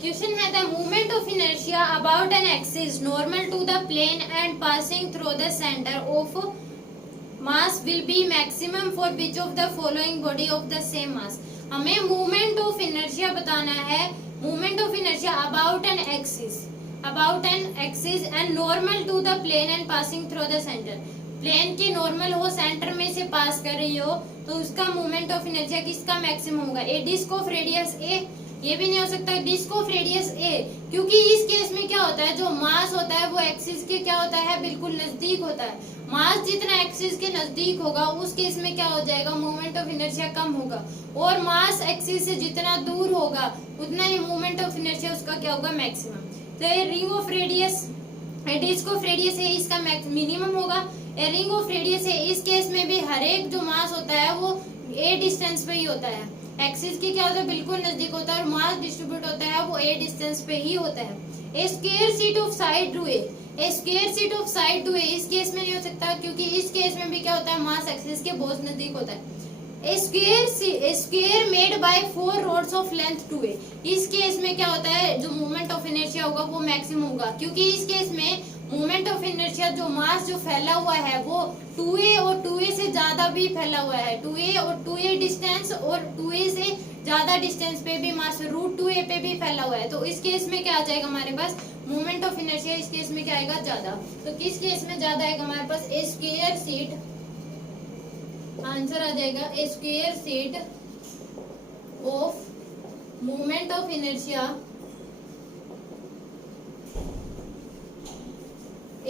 Question है the movement of inertia about an axis normal to the plane and passing through the centre of mass will be maximum for which of the following body of the same mass. हमें movement of inertia बताना है, movement of inertia about an axis and normal to the plane and passing through the centre. Plane की normal हो, centre में से pass कर रही हो, तो उसका मूवमेंट ऑफ इनर्शिया किसका मैक्सिमम होगा? ए डिस्क ऑफ रेडियस ए, ये भी नहीं हो सकता डिस्क ऑफ रेडियस ए, क्योंकि इस केस में क्या होता है, जो मास होता है वो एक्सिस के क्या होता है, बिल्कुल नजदीक होता है। मास जितना एक्सिस के नजदीक होगा उस केस में क्या हो जाएगा, मूवमेंट ऑफ इनर्शिया कम होगा, और मास एक्सिस से जितना दूर होगा उतना ही मूवमेंट ऑफ इनर्शिया उसका क्या होगा, मैक्सिमम। तो ये ring of radius, disc of radius है, इसका मिनिमम होगा। रिंग ऑफ रेडियस है, इस केस में भी हर एक जो मास होता है वो ए डिस्टेंस पे ही होता है, एक्सिस के क्या होता है, बिल्कुल नजदीक होता है, और मास डिस्ट्रीब्यूट होता है वो ए डिस्टेंस पे ही होता है। A square sheet of side two a, square sheet of side two a इस केस में नहीं हो सकता, क्योंकि इस केस में भी क्या होता है, मास एक्सिस के बहुत नजदीक होता है। Square made by 4 rods of length two a, इस केस में क्या होता है, जो मूवमेंट ऑफ इनर्शिया होगा वो मैक्सिमम होगा, क्योंकि इस केस में मूवमेंट ऑफ इनर्शिया जो मास जो फैला हुआ है वो 2a और 2a से ज्यादा भी फैला हुआ है, 2a और 2a डिस्टेंस और 2a से ज्यादा डिस्टेंस पे भी मास √2a पे भी फैला हुआ है। तो इस केस में क्या आ जाएगा हमारे पास, मूवमेंट ऑफ इनर्शिया इस केस में क्या आएगा, ज्यादा। तो किस केस में ज्यादा आएगा हमारे पास, ए स्क्वायर सीट, आंसर आ जाएगा a square sheet of movement of inertia,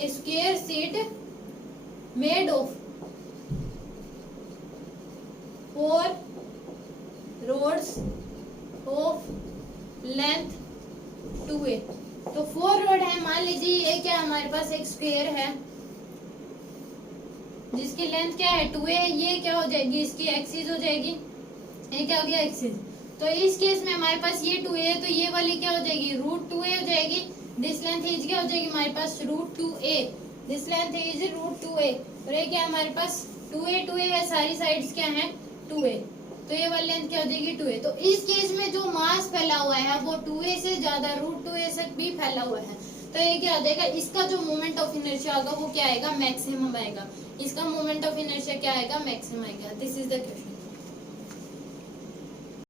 square sheet made of 4 rods of length 2a। तो 4 रोड है, मान लीजिए ये क्या हमारे पास एक स्क्वायर है जिसकी लेंथ क्या है 2a है, ये क्या हो जाएगी, इसकी एक्सिस हो जाएगी, ये क्या हो गया एक्सिस। तो इस केस में हमारे पास ये 2a है, तो ये वाली क्या हो जाएगी, √2a हो जाएगी। दिस लेंथ इज क्या हो जाएगी हमारे पास, √2a, this length is √2a, और ये क्या हमारे पास 2a है, सारी साइड्स क्या है 2a, तो ये वाली लेंथ क्या हो जाएगी 2a। तो इस केस में जो मास फैला हुआ है वो 2a से ज्यादा √2a से भी फैला हुआ है, तो ये क्या हो जाएगा, इसका जो मोमेंट ऑफ इनर्शिया होगा वो क्या आएगा, मैक्सिमम आएगा, इसका मोमेंट ऑफ इनर्शिया क्या आएगा, मैक्सिमम आएगा। This is the question.